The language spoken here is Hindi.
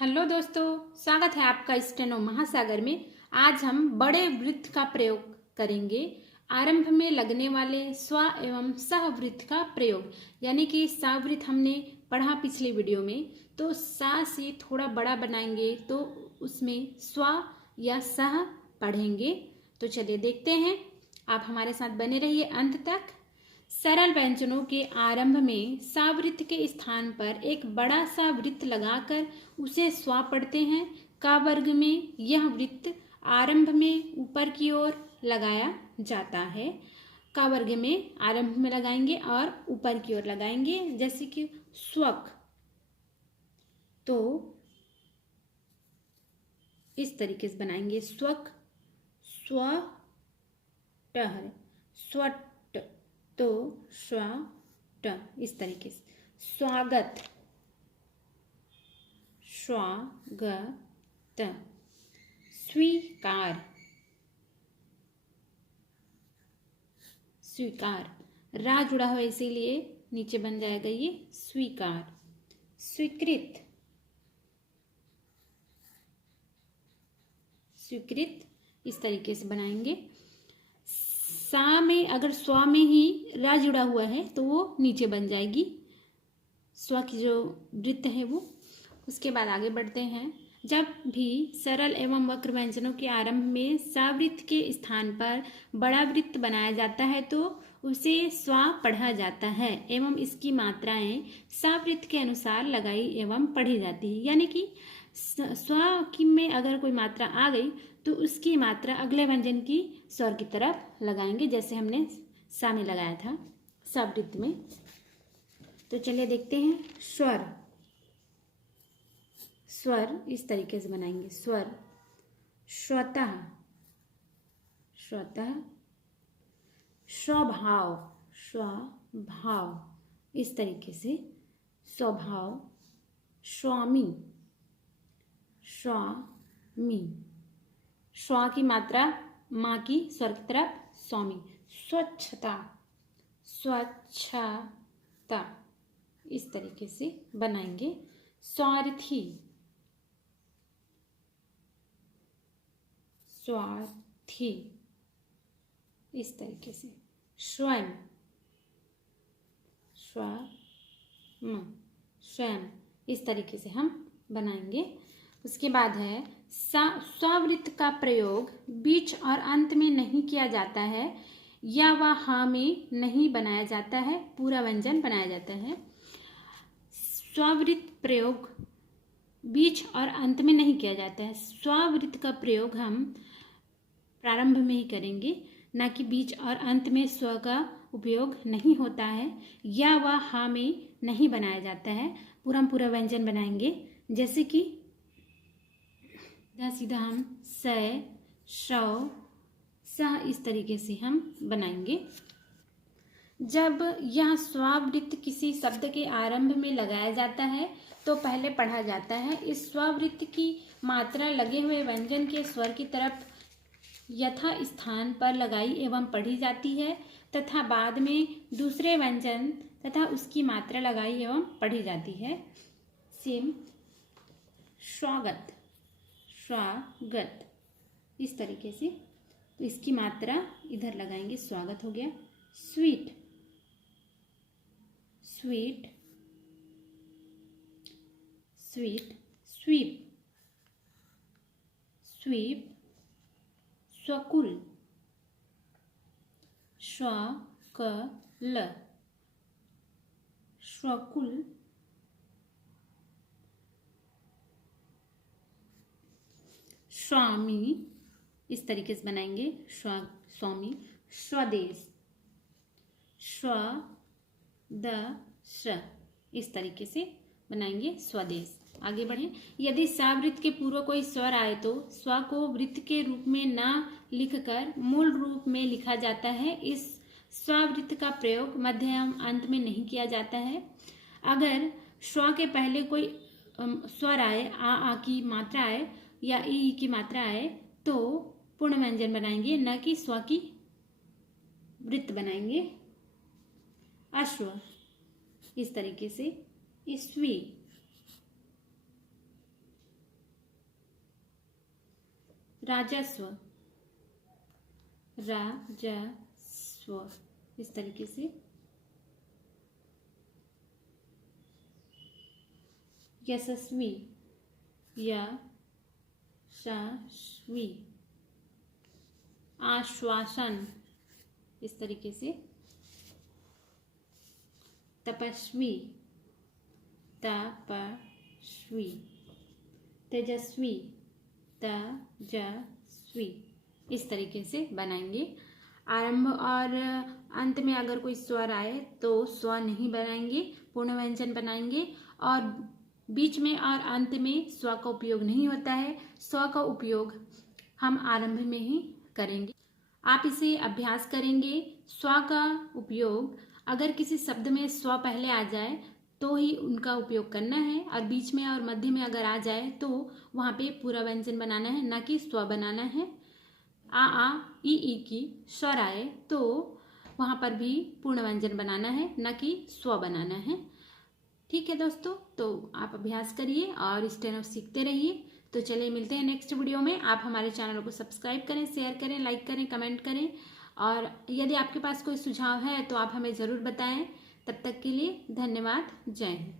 हेलो दोस्तों, स्वागत है आपका स्टेनो महासागर में। आज हम बड़े वृत्त का प्रयोग करेंगे। आरंभ में लगने वाले स्व एवं सहवृत्त का प्रयोग, यानी कि सावृत्त हमने पढ़ा पिछले वीडियो में, तो सा से थोड़ा बड़ा बनाएंगे तो उसमें स्व या सह पढ़ेंगे। तो चलिए देखते हैं, आप हमारे साथ बने रहिए अंत तक। सरल व्यंजनों के आरंभ में सावृत्त के स्थान पर एक बड़ा सा वृत्त लगाकर उसे स्व पढ़ते हैं। का वर्ग में यह वृत्त आरंभ में ऊपर की ओर लगाया जाता है। का वर्ग में आरंभ में लगाएंगे और ऊपर की ओर लगाएंगे, जैसे कि स्वक। तो इस तरीके से बनाएंगे स्वक, स्व टहर, स्वट, तो स्वाट, इस तरीके से। स्वागत, स्वागत। स्वीकार, स्वीकार। रा जुड़ा हुआ इसीलिए नीचे बन जाएगा ये स्वीकार। स्वीकृत, स्वीकृत, इस तरीके से बनाएंगे। सा में अगर स्व में ही रा जुड़ा हुआ है तो वो नीचे बन जाएगी, स्व की जो वृत्त है वो। उसके बाद आगे बढ़ते हैं। जब भी सरल एवं वक्र व्यंजनों के आरंभ में सावृत्त के स्थान पर बड़ा वृत्त बनाया जाता है तो उसे स्व पढ़ा जाता है एवं इसकी मात्राएं सावृत्त के अनुसार लगाई एवं पढ़ी जाती है। यानी कि स्व की में अगर कोई मात्रा आ गई तो उसकी मात्रा अगले व्यंजन की स्वर की तरफ लगाएंगे, जैसे हमने सा में लगाया था सावृत्त में। तो चलिए देखते हैं। स्वर, स्वर इस तरीके से बनाएंगे। स्वर, स्वतः, स्वतः। स्वभाव, स्वभाव, इस तरीके से। स्वभाव। स्वामी, स्वामी। स्व की मात्रा माँ की स्वर की तरफ, स्वामी। स्वच्छता, स्वच्छता, इस तरीके से बनाएंगे। स्वार्थी, स्वार्थी, इस तरीके से। स्वयं, स्वयं, स्वयं, इस तरीके से हम बनाएंगे। उसके बाद है स्ववृत्त का प्रयोग बीच और अंत में नहीं किया जाता है या वह हा में नहीं बनाया जाता है, पूरा व्यंजन बनाया जाता है। स्ववृत्त प्रयोग बीच और अंत में नहीं किया जाता है। स्ववृत्त का प्रयोग हम प्रारंभ में ही करेंगे, ना कि बीच और अंत में स्व का उपयोग नहीं होता है या वह हा में नहीं बनाया जाता है। पूरा व्यंजन बनाएंगे, जैसे कि सीधा हम स, शव, स, इस तरीके से हम बनाएंगे। जब यह स्ववृत्त किसी शब्द के आरंभ में लगाया जाता है तो पहले पढ़ा जाता है। इस स्ववृत्त की मात्रा लगे हुए व्यंजन के स्वर की तरफ यथा स्थान पर लगाई एवं पढ़ी जाती है तथा बाद में दूसरे व्यंजन तथा उसकी मात्रा लगाई एवं पढ़ी जाती है। सेम। स्वागत, स्वागत, इस तरीके से। तो इसकी मात्रा इधर लगाएंगे, स्वागत हो गया। Sweet, sweet, sweet. Sweep, sweep. स्वकुल, स्वकल, स्वकुल। स्वामी, इस तरीके से बनाएंगे, स्वामी। स्वदेश, स्वदेश, इस तरीके से बनाएंगे स्वदेश। आगे बढ़ें। यदि सावृत्त के पूर्व कोई स्वर आए तो स्व को वृत्त के रूप में न लिखकर मूल रूप में लिखा जाता है। इस स्ववृत्त का प्रयोग मध्य एवं अंत में नहीं किया जाता है। अगर स्व के पहले कोई स्वर आए, आ की मात्रा आए या ई की मात्रा आए तो पूर्ण व्यंजन बनाएंगे, न कि स्व की वृत्त बनाएंगे। अश्व, इस तरीके से। ईस्वी, राजस्व, राजस्व, इस तरीके से। यशस्वी, यशस्वी। आश्वासन, इस तरीके से। तपस्वी, तपस्वी। तेजस्वी, तेजस्वी, इस तरीके से बनाएंगे। आरंभ और अंत में अगर कोई स्वर आए तो स्व नहीं बनाएंगे, पूर्ण व्यंजन बनाएंगे। और बीच में और अंत में स्व का उपयोग नहीं होता है, स्व का उपयोग हम आरंभ में ही करेंगे। आप इसे अभ्यास करेंगे। स्व का उपयोग अगर किसी शब्द में स्व पहले आ जाए तो ही उनका उपयोग करना है, और बीच में और मध्य में अगर आ जाए तो वहाँ पे पूरा व्यंजन बनाना है, न कि स्व बनाना है। आ ई की स्वर आए तो वहाँ पर भी पूर्ण व्यंजन बनाना है, न कि स्व बनाना है। ठीक है दोस्तों, तो आप अभ्यास करिए और स्टेनो सीखते रहिए। तो चलिए मिलते हैं नेक्स्ट वीडियो में। आप हमारे चैनल को सब्सक्राइब करें, शेयर करें, लाइक करें, कमेंट करें, और यदि आपके पास कोई सुझाव है तो आप हमें ज़रूर बताएं। तब तक के लिए धन्यवाद। जय हिंद।